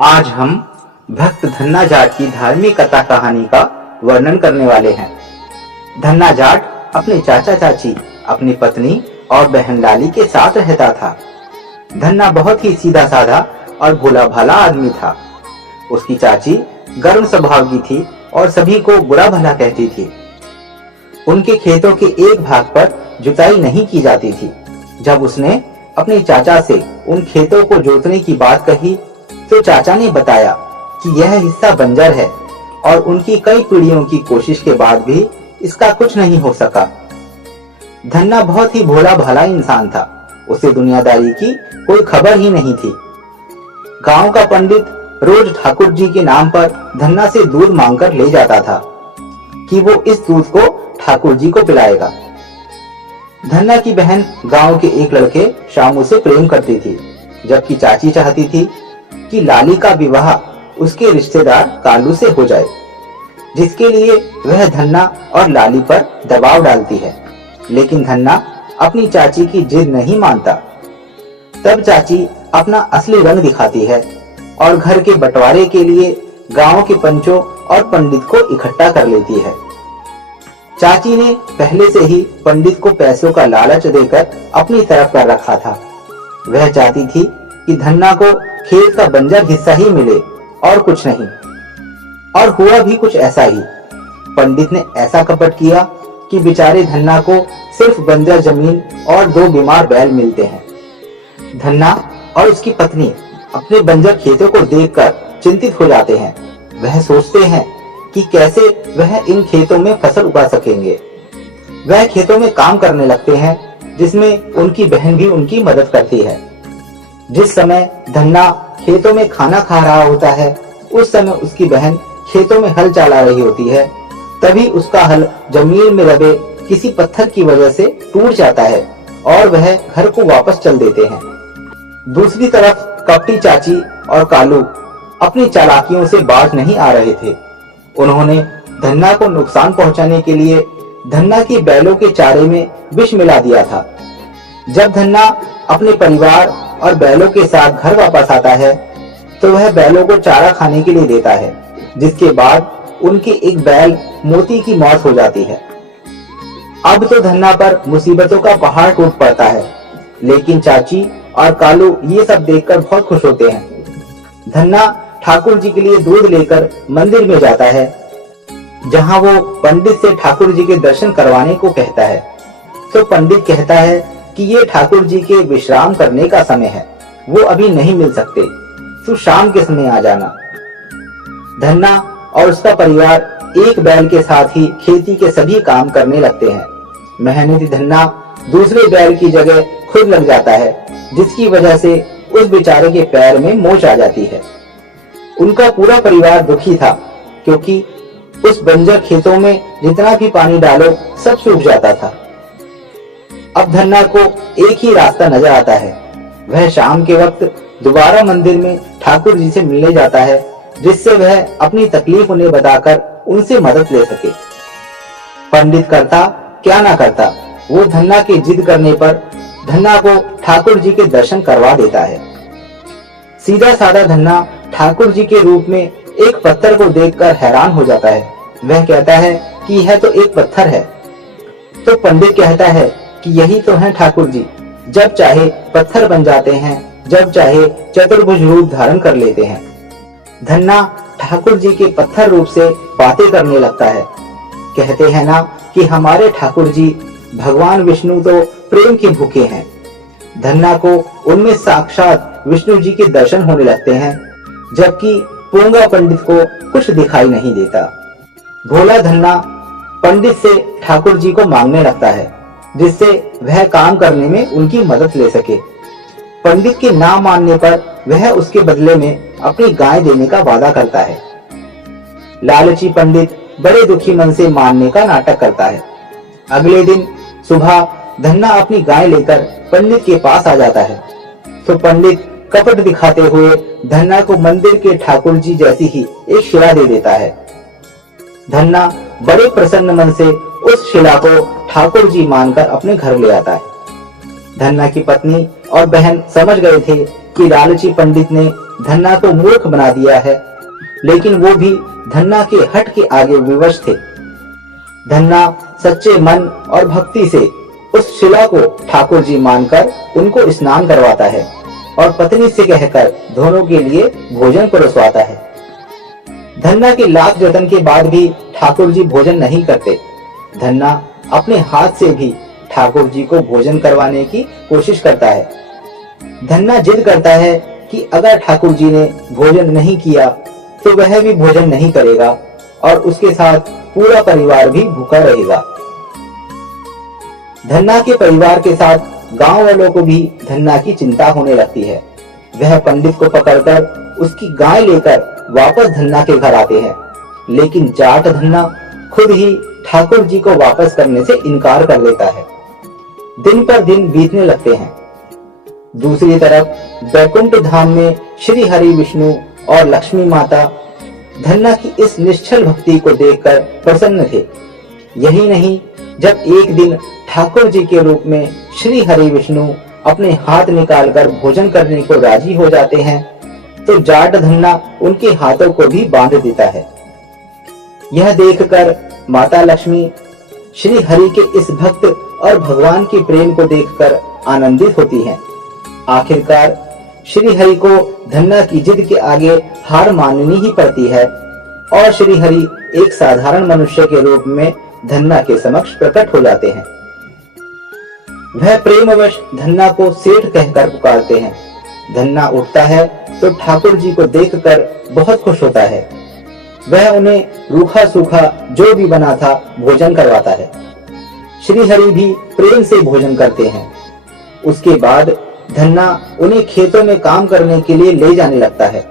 आज हम भक्त धन्ना जाट की धार्मिक कथा कहानी का वर्णन करने वाले हैं। धन्ना जाट अपने चाचा चाची, अपनी पत्नी और बहन लाली के साथ रहता था। धन्ना बहुत ही सीधा साधा और भोला भाला आदमी था। उसकी चाची गर्म स्वभाव की थी और सभी को बुरा भला कहती थी। उनके खेतों के एक भाग पर जुताई नहीं की जाती थी। जब उसने अपने चाचा से उन खेतों को जोतने की बात कही तो चाचा ने बताया कि यह हिस्सा बंजर है और उनकी कई पीढ़ियों की कोशिश के बाद भी इसका कुछ नहीं हो सका। धन्ना बहुत ही भोला भाला इंसान था। उसे दुनियादारी की कोई खबर ही नहीं थी। गांव का पंडित रोज ठाकुर जी के नाम पर धन्ना से दूध मांगकर ले जाता था कि वो इस दूध को ठाकुर जी को पिलाएगा। धन्ना की बहन गांव के एक लड़के शामू से प्रेम करती थी, जबकि चाची चाहती थी कि लाली का विवाह उसके रिश्तेदार कालू से हो जाए, जिसके लिए वह धन्ना और लाली पर दबाव डालती है। लेकिन धन्ना अपनी चाची की जिद नहीं मानता। तब चाची अपना असली रंग दिखाती है और घर के बंटवारे के लिए गांव के पंचों और पंडित को इकट्ठा कर लेती है। चाची ने पहले से ही पंडित को पैसों का लालच देकर अपनी तरफ कर रखा था। वह चाहती थी कि धन्ना को खेत का बंजर हिस्सा ही मिले और कुछ नहीं। और हुआ भी कुछ ऐसा ही। पंडित ने ऐसा कपट किया कि बेचारे धन्ना को सिर्फ बंजर जमीन और 2 बीमार बैल मिलते हैं। धन्ना और उसकी पत्नी अपने बंजर खेतों को देखकर चिंतित हो जाते हैं। वह सोचते हैं कि कैसे वह इन खेतों में फसल उगा सकेंगे। वह खेतों में काम करने लगते हैं, जिसमें उनकी बहन भी उनकी मदद करती है। जिस समय धन्ना खेतों में खाना खा रहा होता है, उस समय उसकी बहन खेतों में हल चला रही होती है। तभी उसका हल जमीन में दबे किसी पत्थर की वजह से टूट जाता है और वह घर को वापस चल देते हैं। दूसरी तरफ कपटी चाची और कालू अपनी चालाकियों से बाज नहीं आ रहे थे। उन्होंने धन्ना को नुकसान पहुंचाने के लिए धन्ना की बैलों के चारे में विष मिला दिया था। जब धन्ना अपने परिवार और बैलों के साथ घर वापस आता है तो वह बैलों को चारा खाने के लिए देता है, जिसके बाद उनके एक बैल मोती की मौत हो जाती है। अब तो धन्ना पर मुसीबतों का पहाड़ टूट पड़ता है, लेकिन चाची और कालू ये सब देखकर बहुत खुश होते हैं। धन्ना ठाकुर जी के लिए दूध लेकर मंदिर में जाता है, जहां वो पंडित से ठाकुर जी के दर्शन करवाने को कहता है। तो पंडित कहता है कि ये ठाकुर जी के विश्राम करने का समय है, वो अभी नहीं मिल सकते, तो शाम के समय आ जाना। धन्ना और उसका परिवार एक बैल के साथ ही खेती के सभी काम करने लगते हैं। मेहनती धन्ना दूसरे बैल की जगह खुद लग जाता है, जिसकी वजह से उस बेचारे के पैर में मोच आ जाती है। उनका पूरा परिवार दुखी था, क्योंकि उस बंजर खेतों में जितना भी पानी डालो सब सूख जाता था। अब धन्ना को एक ही रास्ता नजर आता है। वह शाम के वक्त दोबारा मंदिर में ठाकुर जी से मिलने जाता है, जिससे वह अपनी तकलीफ उन्हें बताकर उनसे मदद ले सके। पंडित करता क्या ना करता, वो धन्ना के जिद करने पर धन्ना को ठाकुर जी के दर्शन करवा देता है। सीधा साधा धन्ना ठाकुर जी के रूप में एक पत्थर को देखकर हैरान हो जाता है। वह कहता है कि यह तो एक पत्थर है। तो पंडित कहता है कि यही तो है ठाकुर जी, जब चाहे पत्थर बन जाते हैं, जब चाहे चतुर्भुज रूप धारण कर लेते हैं। धन्ना ठाकुर जी के पत्थर रूप से बातें करने लगता है। कहते हैं ना कि हमारे ठाकुर जी भगवान विष्णु तो प्रेम के भूखे हैं। धन्ना को उनमें साक्षात विष्णु जी के दर्शन होने लगते हैं, जबकि पूंगा पंडित को कुछ दिखाई नहीं देता। भोला धन्ना पंडित से ठाकुर जी को मांगने लगता है, जिससे वह काम करने में उनकी मदद ले सके। पंडित के ना मानने पर वह उसके बदले में अपनी गाय देने का वादा करता है। लालची पंडित बड़े दुखी मन से मानने का नाटक करता है। अगले दिन सुबह धन्ना अपनी गाय लेकर पंडित के पास आ जाता है। तो पंडित कपट दिखाते हुए धन्ना को मंदिर के ठाकुर जी जैसी ही एक शिला दे देता है। धन्ना बड़े प्रसन्न मन से उस शिला को ठाकुर जी मानकर अपने घर ले आता है। धन्ना की पत्नी और बहन समझ गए थे कि लालची पंडित ने धन्ना को मूर्ख बना दिया है, लेकिन वो भी धन्ना के हठ के आगे विवश थे। धन्ना सच्चे मन और भक्ति से उस शिला को ठाकुर जी मानकर उनको स्नान करवाता है और पत्नी से कहकर दोनों के लिए भोजन परोसवाता है। धन्ना के लाख जतन के बाद भी ठाकुर जी भोजन नहीं करते। धन्ना अपने हाथ से भी ठाकुर जी को भोजन करवाने की कोशिश करता है। धन्ना जिद करता है कि अगर ठाकुर जी ने भोजन नहीं किया तो वह भी भोजन नहीं करेगा और उसके साथ पूरा परिवार भी भूखा रहेगा। धन्ना के परिवार के साथ गांव वालों को भी धन्ना की चिंता होने लगती है। वह पंडित को पकड़कर उसकी गाय लेकर वापस धन्ना के घर आते हैं, लेकिन जाट धन्ना खुद ही ठाकुर जी को वापस करने से इनकार कर देता है। दिन पर दिन बीतने लगते हैं। दूसरी तरफ वैकुंठ धाम में श्री हरि विष्णु और लक्ष्मी माता धन्ना की इस निश्चल भक्ति को देखकर प्रसन्न थे। यही नहीं, जब एक दिन ठाकुर जी के रूप में श्री हरि विष्णु अपने हाथ निकालकर भोजन करने को राजी हो जाते हैं, तो जाट धन्ना उनके हाथों को भी बांध देता है। यह देखकर माता लक्ष्मी श्री हरि के इस भक्त और भगवान के प्रेम को देखकर आनंदित होती हैं। आखिरकार श्री हरि को धन्ना की जिद के आगे हार माननी ही पड़ती है और श्री हरि एक साधारण मनुष्य के रूप में धन्ना के समक्ष प्रकट हो जाते हैं। वह प्रेमवश धन्ना को सेठ कहकर पुकारते हैं। धन्ना उठता है तो ठाकुर जी को देखकर बहुत खुश होता है। वह उन्हें रूखा सूखा जो भी बना था भोजन करवाता है। श्री हरि भी प्रेम से भोजन करते हैं। उसके बाद धन्ना उन्हें खेतों में काम करने के लिए ले जाने लगता है,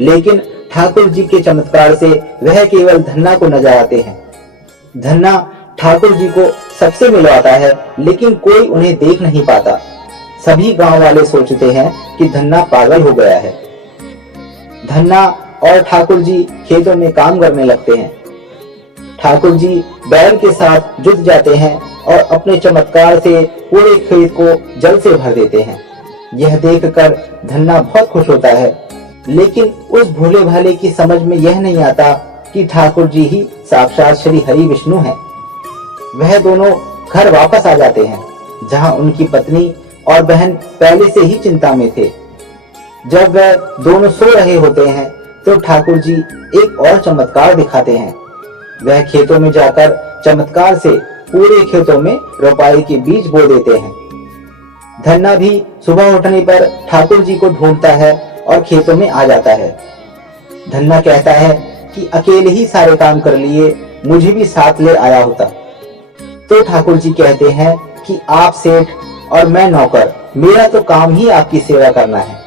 लेकिन ठाकुर जी के चमत्कार से वह केवल धन्ना को न जगाते हैं। धन्ना ठाकुर जी को सबसे मिलवाता है, लेकिन कोई उन्हें देख नहीं पाता। सभी गांव वाले सोचते हैं कि धन्ना पागल हो गया है। धन्ना और ठाकुर जी खेतों में काम करने लगते हैं। ठाकुर जी बैल के साथ जुट जाते हैं और अपने चमत्कार से पूरे खेत को जल से भर देते हैं। यह देखकर धन्ना बहुत खुश होता है, लेकिन उस भोले भाले की समझ में यह नहीं आता कि ठाकुर जी ही साक्षात श्री हरि विष्णु हैं। वह दोनों घर वापस आ जाते हैं, जहां उनकी पत्नी और बहन पहले से ही चिंता में थे। जब वह दोनों सो रहे होते हैं तो ठाकुर जी एक और चमत्कार दिखाते हैं। वह खेतों में जाकर चमत्कार से पूरे खेतों में रोपाई के बीज बो देते हैं। धन्ना भी सुबह उठने पर ठाकुर जी को ढूंढता है और खेतों में आ जाता है। धन्ना कहता है कि अकेले ही सारे काम कर लिए, मुझे भी साथ ले आया होता। तो ठाकुर जी कहते हैं कि आप सेठ और मैं नौकर, मेरा तो काम ही आपकी सेवा करना है।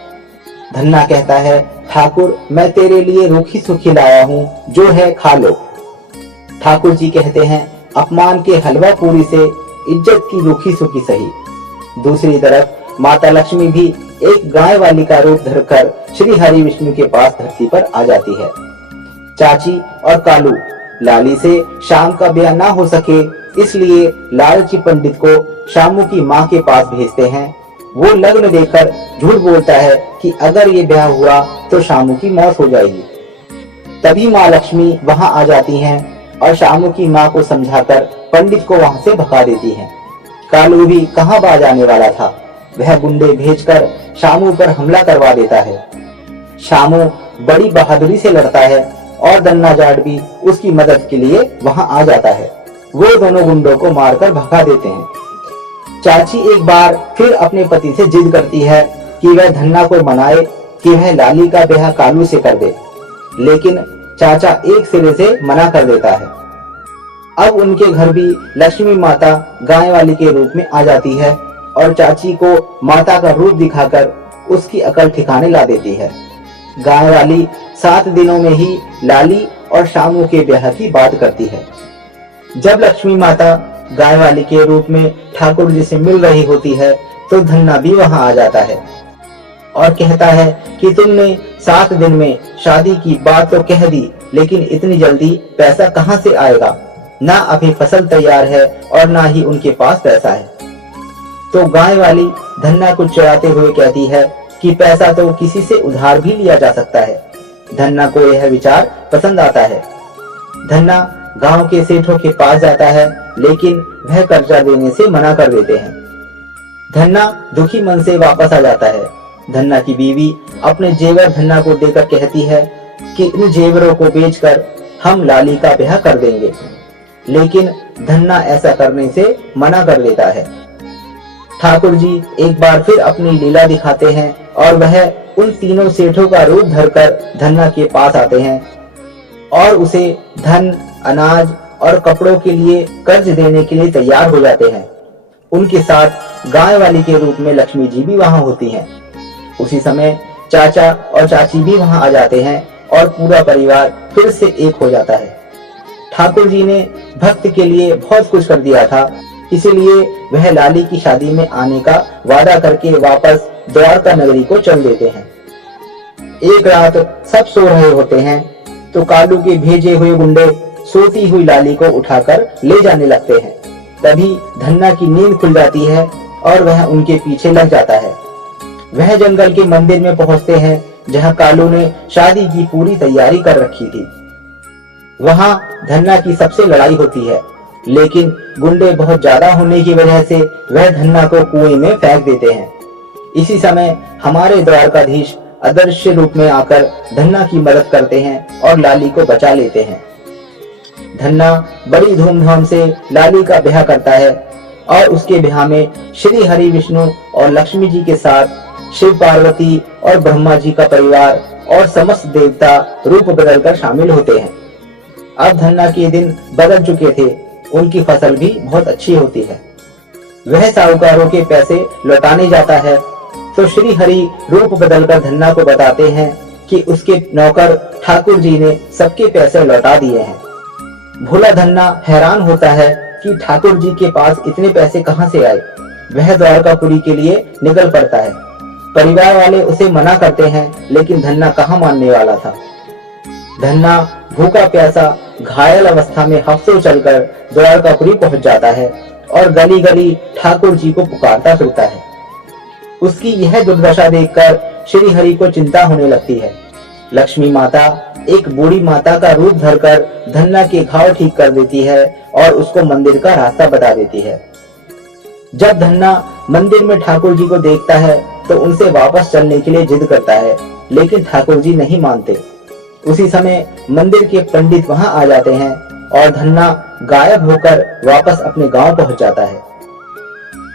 धन्ना कहता है, ठाकुर मैं तेरे लिए रूखी सूखी लाया हूँ, जो है खा लो। ठाकुर जी कहते हैं, अपमान के हलवा पूरी से इज्जत की रूखी सूखी सही। दूसरी तरफ माता लक्ष्मी भी एक गाय वाली का रूप धरकर श्री हरि विष्णु के पास धरती पर आ जाती है। चाची और कालू लाली से शाम का ब्याह ना हो सके, इसलिए लालची पंडित को शामू की माँ के पास भेजते हैं। वो लग्न देखकर झूठ बोलता है कि अगर ये ब्याह हुआ तो शामू की मौत हो जाएगी। तभी माँ लक्ष्मी वहां आ जाती हैं और शामू की माँ को समझाकर पंडित को वहां से भगा देती हैं। कालू भी कहां बाज आने वाला था, वह गुंडे भेजकर शामू पर हमला करवा देता है। शामू बड़ी बहादुरी से लड़ता है और धन्ना जाट भी उसकी मदद के लिए वहां आ जाता है। वो दोनों गुंडों को मारकर भगा देते हैं। चाची एक बार फिर अपने पति से जिद करती है कि वह धन्ना को मनाए कि वह लाली का ब्याह कालू से कर दे, लेकिन चाचा एक सिरे से मना कर देता है। अब उनके घर भी लक्ष्मी माता गाय वाली के रूप में आ जाती है और चाची को माता का रूप दिखाकर उसकी अकल ठिकाने ला देती है। गाय वाली 7 दिनों में ही लाली और शामू के ब्याह की बात करती है। जब लक्ष्मी माता गाय वाली के रूप में ठाकुर जी से मिल रही होती है तो धन्ना भी वहां आ जाता है और कहता है कि तुमने 7 दिन में शादी की बात तो कह दी, लेकिन इतनी जल्दी पैसा कहां से आएगा? ना अभी फसल तैयार है और ना ही उनके पास पैसा है। तो गाय वाली धन्ना को चिढ़ाते हुए कहती है कि पैसा तो किसी से उधार भी लिया जा सकता है। धन्ना को यह विचार पसंद आता है। धन्ना गांव के सेठों के पास जाता है, लेकिन वह कर्जा देने से मना कर देते हैं। धन्ना दुखी मन से वापस आ जाता है। धन्ना की बीवी अपने जेवर धन्ना को देकर कहती है कि इन जेवरों को बेचकर हम लाली का ब्याह कर देंगे, लेकिन धन्ना ऐसा करने से मना कर देता है। ठाकुर जी एक बार फिर अपनी लीला दिखाते हैं और वह उन तीनों सेठों का रूप धरकर धन्ना के पास आते हैं और उसे धन, अनाज और कपड़ों के लिए कर्ज देने के लिए तैयार हो जाते हैं। उनके साथ गाय वाली के रूप में लक्ष्मी जी भी वहां होती हैं। उसी समय चाचा और चाची भी वहां आ जाते हैं और पूरा परिवार फिर से एक हो जाता है। ठाकुर जी ने भक्त के लिए बहुत कुछ कर दिया था, इसीलिए वह लाली की शादी में आने का वादा करके वापस द्वारका नगरी को चल देते हैं। एक रात सब सो रहे होते हैं तो कालू के भेजे हुए गुंडे सोती हुई लाली को उठाकर ले जाने लगते हैं। तभी धन्ना की नींद खुल जाती है और वह उनके पीछे लग जाता है। वह जंगल के मंदिर में पहुंचते हैं जहां कालू ने शादी की पूरी तैयारी कर रखी थी। वहां धन्ना की सबसे लड़ाई होती है, लेकिन गुंडे बहुत ज्यादा होने की वजह से वह धन्ना को कुएं में फेंक देते हैं। इसी समय हमारे द्वारकाधीश अदृश्य रूप में आकर धन्ना की मदद करते हैं और लाली को बचा लेते हैं। धन्ना बड़ी धूमधाम से लाली का ब्याह करता है और उसके ब्याह में श्री हरि विष्णु और लक्ष्मी जी के साथ शिव पार्वती और ब्रह्मा जी का परिवार और समस्त देवता रूप बदलकर शामिल होते हैं। अब धन्ना के दिन बदल चुके थे, उनकी फसल भी बहुत अच्छी होती है। वह साहूकारों के पैसे लौटाने जाता है तो श्री हरि रूप बदलकर धन्ना को बताते हैं कि उसके नौकर ठाकुर जी ने सबके पैसे लौटा दिए हैं। भोला धन्ना हैरान होता है कि ठाकुर जी के पास इतने पैसे कहां से आए। वह द्वारकापुरी के लिए निकल पड़ता है। परिवार वाले उसे मना करते हैं, लेकिन धन्ना कहां मानने वाला था। धन्ना भूखा प्यासा घायल अवस्था में हफ्तों चलकर द्वारकापुरी पहुंच जाता है और गली गली ठाकुर जी को पुकारता फिरता है। उसकी यह दुर्दशा देखकर श्री हरि को चिंता होने लगती है। लक्ष्मी माता एक बूढ़ी माता का रूप धरकर धन्ना के घाव ठीक कर देती है और उसको मंदिर का रास्ता बता देती है। जब धन्ना मंदिर में ठाकुर जी को देखता है तो उनसे वापस चलने के लिए जिद करता है, लेकिन ठाकुर जी नहीं मानते। उसी समय मंदिर के पंडित वहां आ जाते हैं और धन्ना गायब होकर वापस अपने गांव पहुंच जाता है,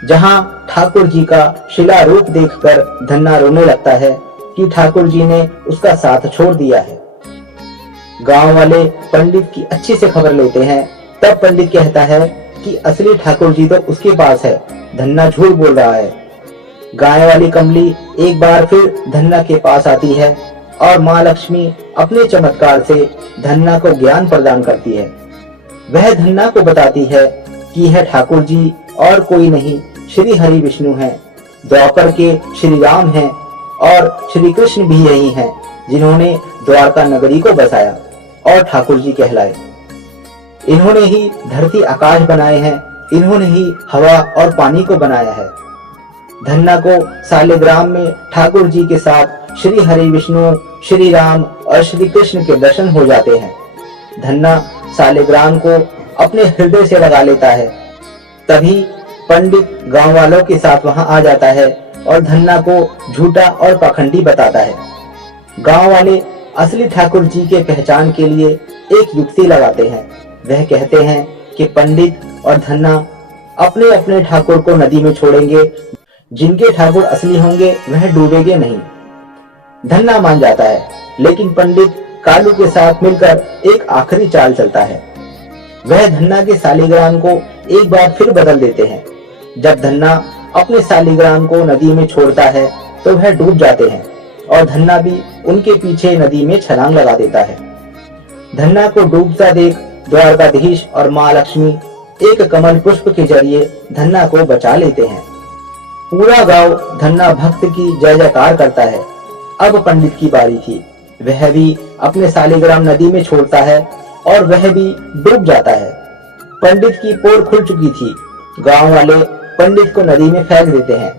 जहां ठाकुर जी का शिला रूप देखकर धन्ना रोने लगता है कि ठाकुर जी ने उसका साथ छोड़ दिया है। गांव वाले पंडित की अच्छी से खबर लेते हैं। तब पंडित कहता है कि असली ठाकुर जी तो उसके पास है, धन्ना झूठ बोल रहा है। गाय वाली कमली एक बार फिर धन्ना के पास आती है और माँ लक्ष्मी अपने चमत्कार से धन्ना को ज्ञान प्रदान करती है। वह धन्ना को बताती है कि यह ठाकुर जी और कोई नहीं श्री हरि विष्णु हैं, द्वापर के श्री राम हैं और श्री कृष्ण भी यही हैं जिन्होंने द्वारका नगरी को बसाया और ठाकुर जी कहलाए। इन्होंने ही धरती आकाश बनाए हैं, इन्होंने ही हवा और पानी को बनाया है। धन्ना को सालिग्राम में ठाकुर जी के साथ श्री हरि विष्णु, श्री राम और श्री कृष्ण के दर्शन हो जाते हैं। धन्ना सालिग्राम को अपने हृदय से लगा लेता है। तभी पंडित गांव वालों के साथ वहां आ जाता है और धन्ना को झूठा और पाखंडी बताता है। गांव वाले असली ठाकुर जी के पहचान के लिए एक युक्ति लगाते हैं। वह कहते हैं कि पंडित और धन्ना अपने अपने ठाकुर को नदी में छोड़ेंगे, जिनके ठाकुर असली होंगे वह डूबेंगे नहीं। धन्ना मान जाता है, लेकिन पंडित कालू के साथ मिलकर एक आखिरी चाल चलता है। वह धन्ना के सालिग्राम को एक बार फिर बदल देते हैं। जब धन्ना अपने सालिग्राम को नदी में छोड़ता है तो वह डूब जाते हैं और धन्ना भी उनके पीछे नदी में छलांग लगा देता है। धन्ना को डूबता देख द्वारकाधीश और माँ लक्ष्मी एक कमल पुष्प के जरिए धन्ना को बचा लेते हैं। पूरा गांव धन्ना भक्त की जय जयकार करता है। अब पंडित की बारी थी। वह भी अपने सालिग्राम नदी में छोड़ता है और वह भी डूब जाता है। पंडित की पोर खुल चुकी थी। गांव वाले पंडित को नदी में फेंक देते हैं,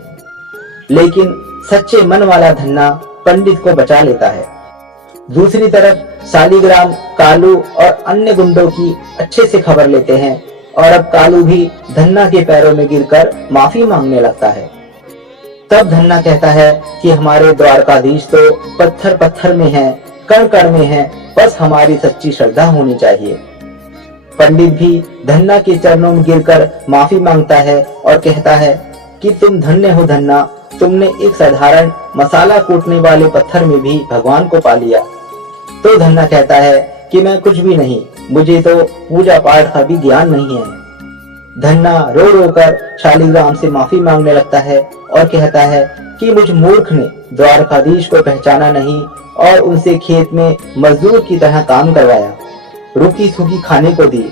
लेकिन सच्चे मन वाला धन्ना पंडित को बचा लेता है। दूसरी तरफ शालिग्राम कालू और अन्य गुंडों की अच्छे से खबर लेते हैं और अब कालू भी धन्ना के पैरों में गिरकर माफी मांगने लगता है। तब धन्ना कहता है कि हमारे द्वारकाधीश तो पत्थर पत्थर में है, कण कण में है, बस हमारी सच्ची श्रद्धा होनी चाहिए। पंडित भी धन्ना के चरणों में गिरकर माफी मांगता है और कहता है कि तुम धन्य हो धन्ना, तुमने एक साधारण मसाला कूटने वाले पत्थर में भी भगवान को पा लिया। तो धन्ना कहता है कि मैं कुछ भी नहीं, मुझे तो पूजा पाठ का भी ज्ञान नहीं है। धन्ना रो रो कर शालिग्राम से माफी मांगने लगता है और कहता है कि मुझ मूर्ख ने द्वारकाधीश को पहचाना नहीं और उनसे खेत में मजदूर की तरह काम करवाया, रूखी सूखी खाने को दी,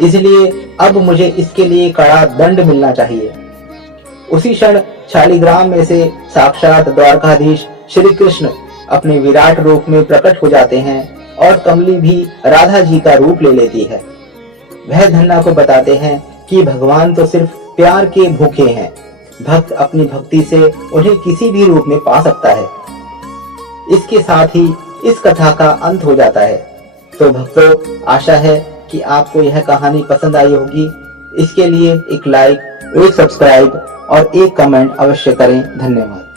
इसलिए अब मुझे इसके लिए कड़ा दंड मिलना चाहिए। उसी क्षण शालिग्राम में से साक्षात द्वारकाधीश श्री कृष्ण अपने विराट रूप में प्रकट हो जाते हैं और कमली भी राधा जी का रूप ले लेती है। वह धन्ना को बताते हैं कि भगवान तो सिर्फ प्यार के भूखे हैं, भक्त अपनी भक्ति से उन्हें किसी भी रूप में पा सकता है। इसके साथ ही इस कथा का अंत हो जाता है। तो भक्तों, आशा है कि आपको यह कहानी पसंद आई होगी। इसके लिए एक लाइक, एक सब्सक्राइब और एक कमेंट अवश्य करें। धन्यवाद।